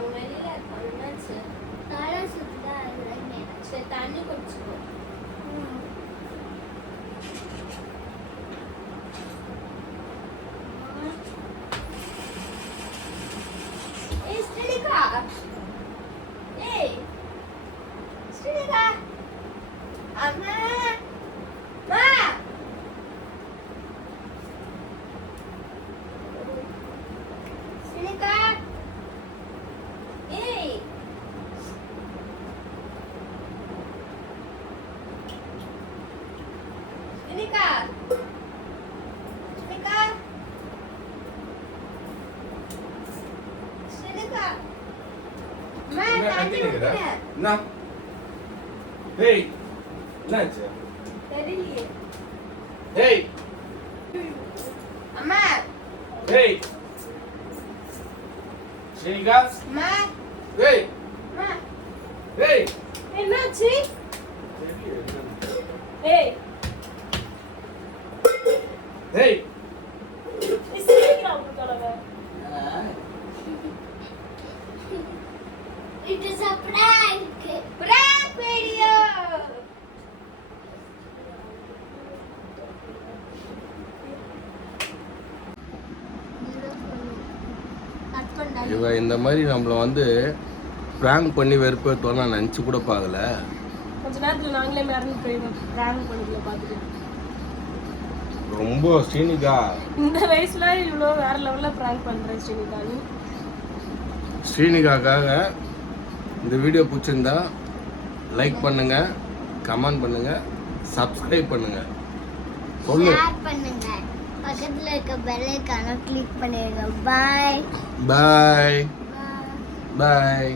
அவங்க வெளியில இருக்காங்க. தலை சுத்தா சரி தண்ணி குடிச்சுக்கோ. என்ன டேய் என்னாச்சு தெரியலையே டேய் அம்மா டேய் ஸ்ரீனிகா அம்மா டேய் அம்மா டேய் என்னாச்சு ஏய் டேய் சீக்கிரம் போடுங்க. It is a prank. Prank video. இவ இந்த மாதிரி நம்மள வந்து பிராங்க் பண்ணி வெறுப்பேற்றுவோம் நான் நினச்சி கூட பார்க்கல. கொஞ்ச நேரத்தில் நாங்களே மறந்து போயிடுவோம் பிராங்க் பண்ணல பார்த்துட்டு. ரொம்ப ஸ்ரீனிகா இந்த வயசுல இவ்வளோ வேற லெவலில் பிராங்க் பண்ணுறேன் ஸ்ரீனிகா. ஸ்ரீனிகாக்காக இந்த வீடியோ பிடிச்சிருந்தா லைக் பண்ணுங்க, கமெண்ட் பண்ணுங்க, சப்ஸ்கிரைப் பண்ணுங்க, சொல்லு ஷேர் பண்ணுங்க, பக்கத்துல இருக்க பெல் ஐகானை கிளிக் பண்ணிடுங்க. பை பாய் பாய்.